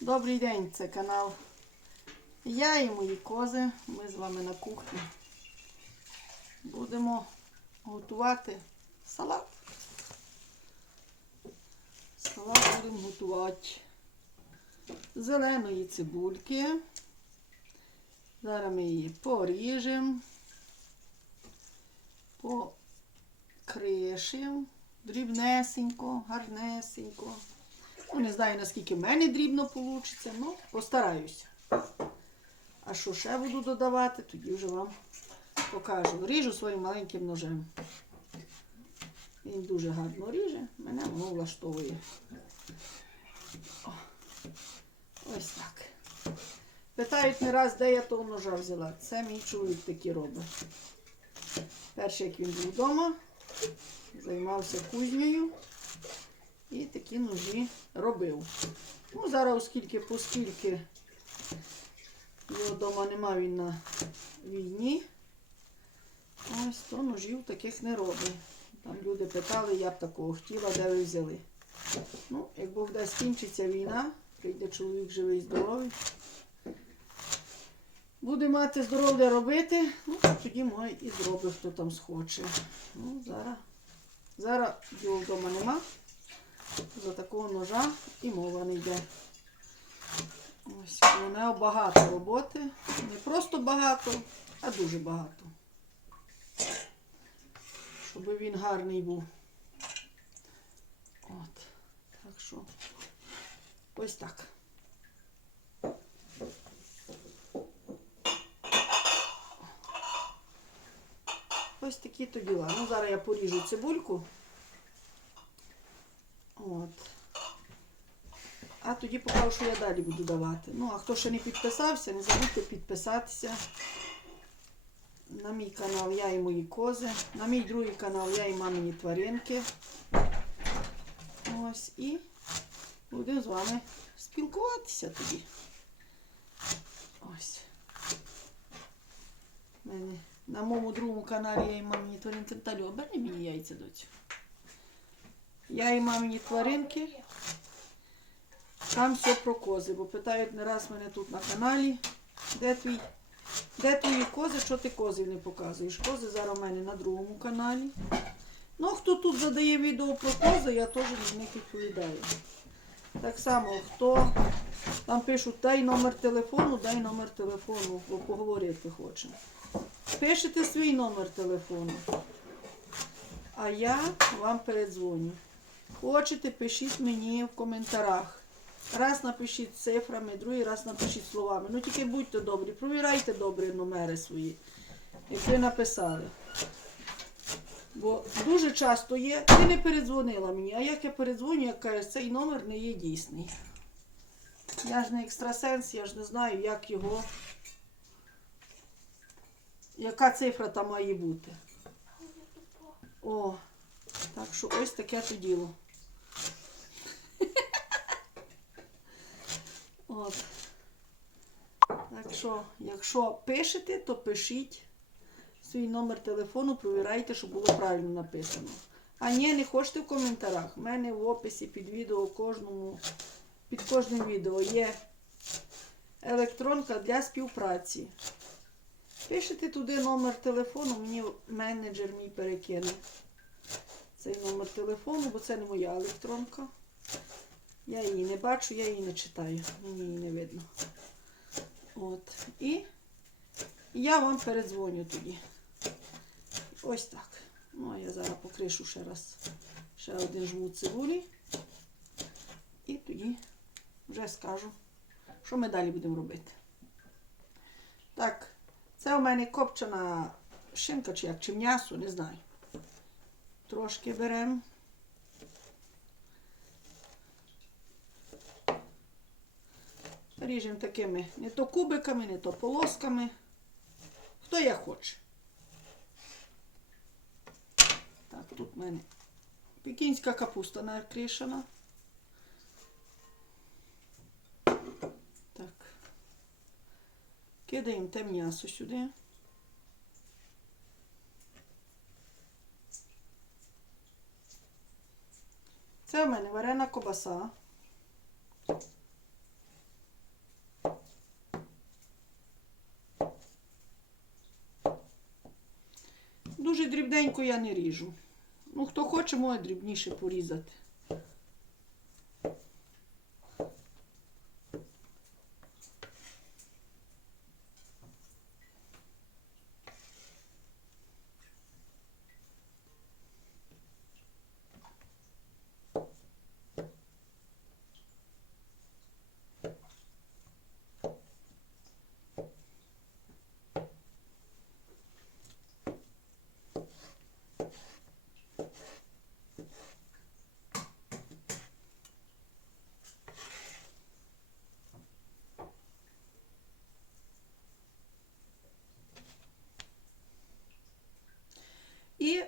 Добрий день, це канал. Я і мої кози. Ми з вами на кухні. Будемо готувати салат. Салат будемо готувати зеленої цибульки. Зараз ми її поріжемо, покришимо дрібнесенько, гарнесенько. Ну, не знаю, наскільки в мене дрібно вийде, але постараюся. А що ще буду додавати, тоді вже вам покажу. Ріжу своїм маленьким ножем. Він дуже гарно ріже, мене воно влаштовує. О, ось так. Питають не раз, де я того ножа взяла. Це мій чоловік такі робить. Перший, як він був вдома, займався кузнею і такі ножі робив. Ну, зараз, оскільки, оскільки його вдома нема, він на війні, ось то ножів таких не робить. Там люди питали, я б такого хотіла, де ви взяли. Ну, як Бог дасть скінчиться війна, прийде чоловік живий, здоровий. Буде мати здоров'я робити, ну, тоді може і зробить, хто там схоче. Ну, зараз, зараз його вдома нема. За такого ножа і мова не йде. Ось у мене багато роботи. Не просто багато, а дуже багато. Щоб він гарний був. От. Так що ось так. Ось такі то діла. Ну, зараз я поріжу цибульку. От. А тоді покажу, що я далі буду давати. Ну, а хто ще не підписався, не забудьте підписатися на мій канал Я і мої кози. На мій другий канал Я і мамині тваринки. Ось і будемо з вами спілкуватися тоді. Ось. Мене на моєму другому каналі Я і мамині тваринки. Наталю, оберни мені яйця до цього. Я і мамині тваринки. Там все про кози, бо питають не раз мене тут на каналі, де твій, де твої кози, що ти козів не показуєш. Кози зараз у мене на другому каналі. Ну, хто тут задає відео про кози, я теж від них відповідаю. Так само, хто там пишуть, дай номер телефону, дай номер телефону, бо поговорити хочемо. Пишете свій номер телефону, а я вам передзвоню. Хочете, пишіть мені в коментарях. Раз напишіть цифрами, другий раз напишіть словами. Ну тільки будьте добрі, провірайте добре номери свої, як ви написали. Бо дуже часто є, ти не передзвонила мені, а як я передзвоню, я кажу, цей номер не є дійсний. Я ж не екстрасенс, я ж не знаю, як його. Яка цифра там має бути. О, так що ось таке то діло. От. Так що, якщо пишете, то пишіть свій номер телефону, провірайте, щоб було правильно написано. А ні, не хочете в коментарях. У мене в описі під відео кожному, під кожним відео є електронка для співпраці. Пишете туди номер телефону, мені менеджер мій перекине цей номер телефону, бо це не моя електронка. Я її не бачу, я її не читаю, мені її не видно. От. І я вам передзвоню тоді. Ось так. Ну, а я зараз покришу ще раз ще один жмут цибулі. І тоді вже скажу, що ми далі будемо робити. Так, це у мене копчена шинка чи як, чи м'ясо, не знаю. Трошки беремо. Ріжемо такими не то кубиками, не то полосками. Хто як хоче. Так, тут в мене пекінська капуста накришена. Так. Кидаємо те м'ясо сюди. Це в мене варена кобаса. Дуже дрібненько я не ріжу. Ну, хто хоче, може дрібніше порізати.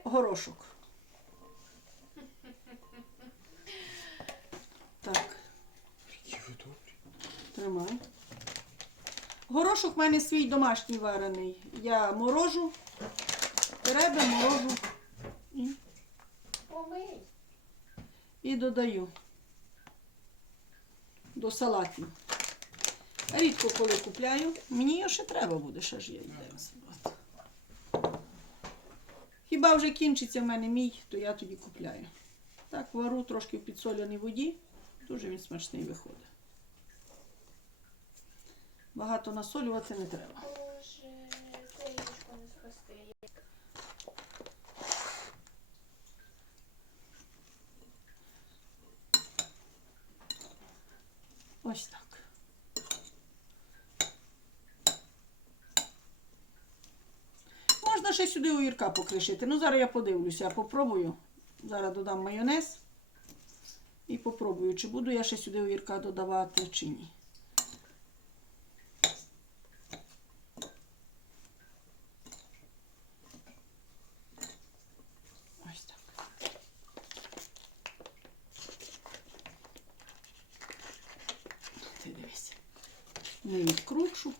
Горошок. Так, тримай. Горошок в мене свій домашній варений. Я морожу, ребе морожу і, і додаю до салатів. Рідко коли купляю. Мені його ще треба буде, ще ж я йдемо. Хіба вже кінчиться в мене мій, то я тоді купляю. Так, вару трошки в підсоляній воді, дуже він смачний виходить. Багато насолювати не треба. Ось так. Можна ще сюди огірка покришити. Ну, зараз я подивлюся, попробую. Зараз додам майонез і попробую, чи буду я ще сюди огірка додавати, чи ні. Ось так. Ти дивись. Не відкручу.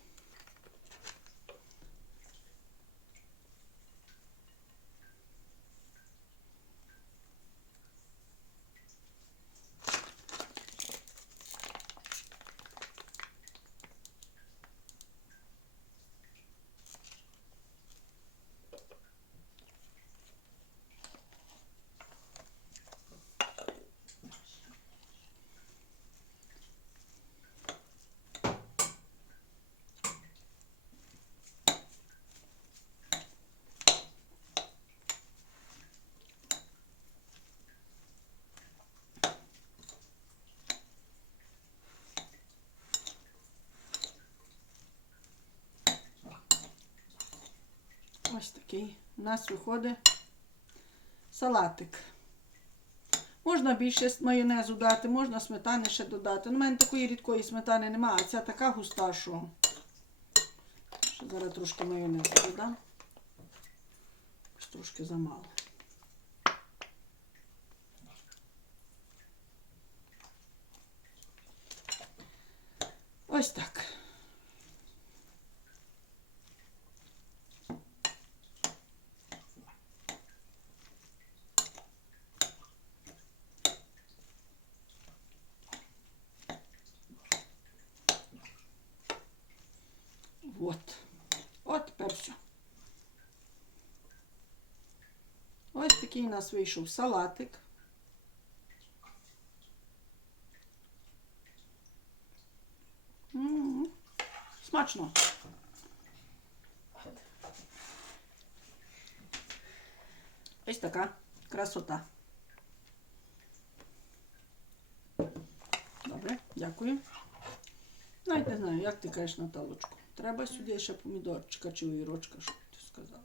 Ось такий у нас виходить салатик. Можна більше майонезу дати, можна сметани ще додати. Ну, У мене такої рідкої сметани немає, а ця така густа, що. Зараз трошки майонезу додам. Трошки замало. Ось так. От. От тепер все. Ось такий у нас вийшов салатик. Смачно. Ось така красота. Добре, дякую. Навіть не знаю, як ти кажеш, Наталочку. Треба сюди ще помідорчика чи огірочка, що ти сказала.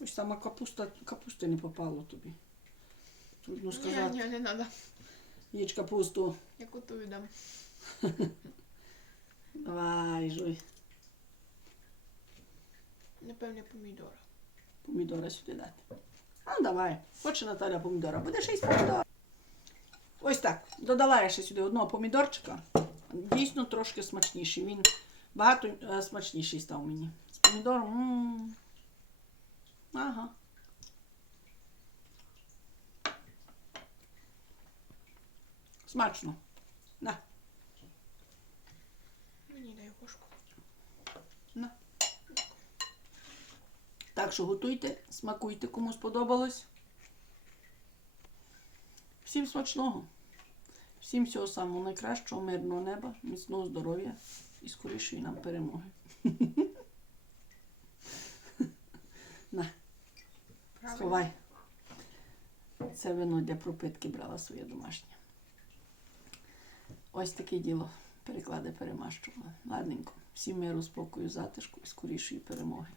Ось сама капуста, капусти не попало тобі. Трудно Ні, сказати. ні, не треба. Їж капусту. Я коту віддам. Давай, жуй. Напевне, помідора. Помідора сюди дати. А давай. Хоче Наталя помідора. Буде ще й помідора. Ось так. Додала я ще сюди одного помідорчика. Дійсно трошки смачніший. Він багато е, смачніший став мені. З помідором. м Ага. Смачно. На. Мені дай ложку. На. Так що готуйте, смакуйте, кому сподобалось. Всім смачного! Всім всього самого найкращого, мирного неба, міцного здоров'я і скорішої нам перемоги. На, сховай. Це вино для пропитки брала своє домашнє. Ось таке діло. Переклади перемащувала. Ладненько. Всім миру, спокою, затишку і скорішої перемоги.